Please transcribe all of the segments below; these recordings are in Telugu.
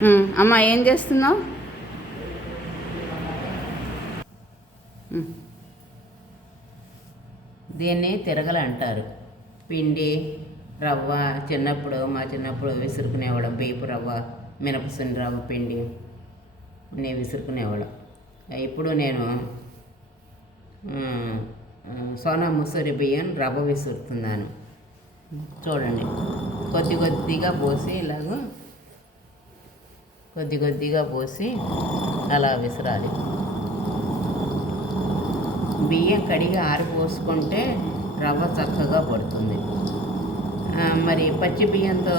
అమ్మ ఏం చేస్తున్నావు? దీన్ని తిరగలు అంటారు. పిండి రవ్వ మా చిన్నప్పుడు విసురుకునేవాళ్ళం. బియ్యపు రవ్వ, మినపసిన రవ్వ పిండి నేను విసురుకునేవాళ్ళం. ఇప్పుడు నేను సోనా మసూరి బియ్యం రవ్వ విసురుతున్నాను. చూడండి, కొద్దిగా పోసి కొద్దిగా పోసి అలా విసరాలి. బియ్యం కడిగి ఆరిపోసుకుంటే రవ్వ చక్కగా పడుతుంది. మరి పచ్చి బియ్యంతో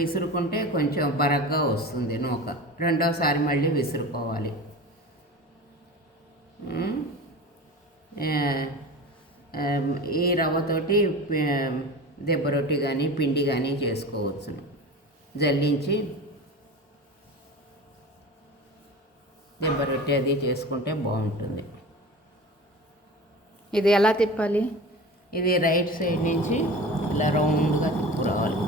విసురుకుంటే కొంచెం బరగ్గా వస్తుంది నూక. రెండోసారి మళ్ళీ విసురుకోవాలి. ఈ రవ్వతోటి దెబ్బ రొట్టి కానీ పిండి కానీ చేసుకోవచ్చును. జల్లించి దెబ్బ రొట్టి అది చేసుకుంటే బాగుంటుంది. ఇది ఎలా తిప్పాలి? ఇది రైట్ సైడ్ నుంచి ఇలా రౌండ్గా తిప్పురావాలి.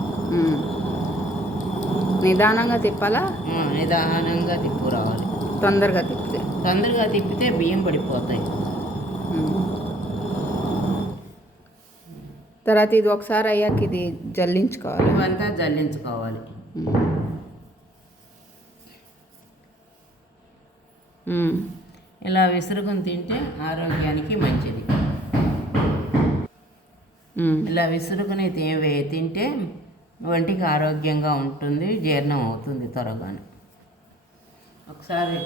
నిదానంగా తిప్పాలా? నిదానంగా తిప్పురావాలి. తొందరగా తిప్పితే బియ్యం పడిపోతాయి. తర్వాత ఇది ఒకసారి అయ్యాక ఇది జల్లించుకోవాలి. ఇవంతా జల్లించుకోవాలి. ఇలా విసురుకుని తింటే ఆరోగ్యానికి మంచిది. ఇలా విసురుకుని తింటే ఒంటికి ఆరోగ్యంగా ఉంటుంది, జీర్ణం అవుతుంది త్వరగానే. ఒకసారి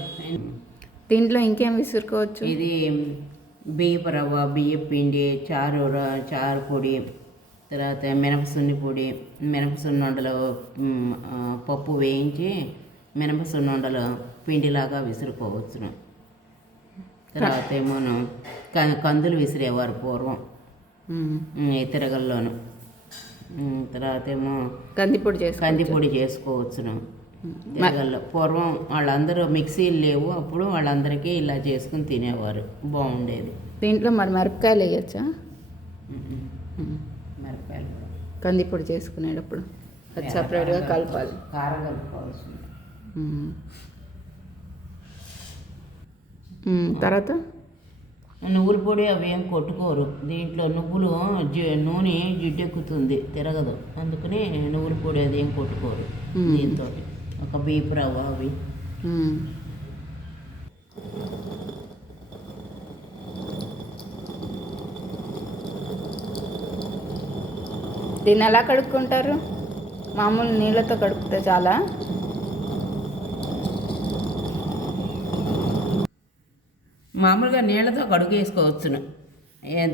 దీంట్లో ఇంకేం విసురుకోవచ్చు? ఇది బియ్యపు రవ్వ, బియ్యపు పిండి, చారు పొడి, తర్వాత మినపసున్ని పొడి, మినపసున్నుండలు పప్పు వేయించి మినపసున్నుండలు పిండిలాగా విసురుకోవచ్చును. తర్వాత ఏమో కందులు విసిరేవారు పూర్వం తిరగల్లోను. తర్వాత ఏమో కందిపొడి చేసుకోవచ్చును తిరగల్లో. పూర్వం వాళ్ళందరూ మిక్సీలు లేవు, అప్పుడు వాళ్ళందరికీ ఇలా చేసుకుని తినేవారు, బాగుండేది. దీంట్లో మరి మిరపకాయలు వేయచ్చా? మిరపకాయలు కందిపొడి చేసుకునేటప్పుడు అది సపరేట్గా కలపాలి, కారం కలుపుకోవాల్సింది. తర్వాత నువ్వుల పొడి అవి ఏం కొట్టుకోరు. దీంట్లో నూనె జిడ్డెక్కుతుంది, తిరగదు. అందుకని నువ్వుల పొడి అది ఏం కొట్టుకోరు. దీంతో ఒక బియ్యపు రవ్వ అవి. దీన్ని ఎలా కడుక్కుంటారు? మామూలు నీళ్ళతో కడుపుతే చాలా? మామూలుగా నీళ్ళతో కడుగు వేసుకోవచ్చును.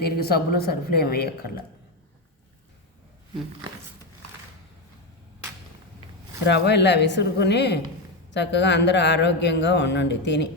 దీనికి సబ్బులు సరుకులు ఏమి వేయక్కర్లా. రవ్వ ఇలా విసురుకుని చక్కగా అందరూ ఆరోగ్యంగా ఉండండి తిని.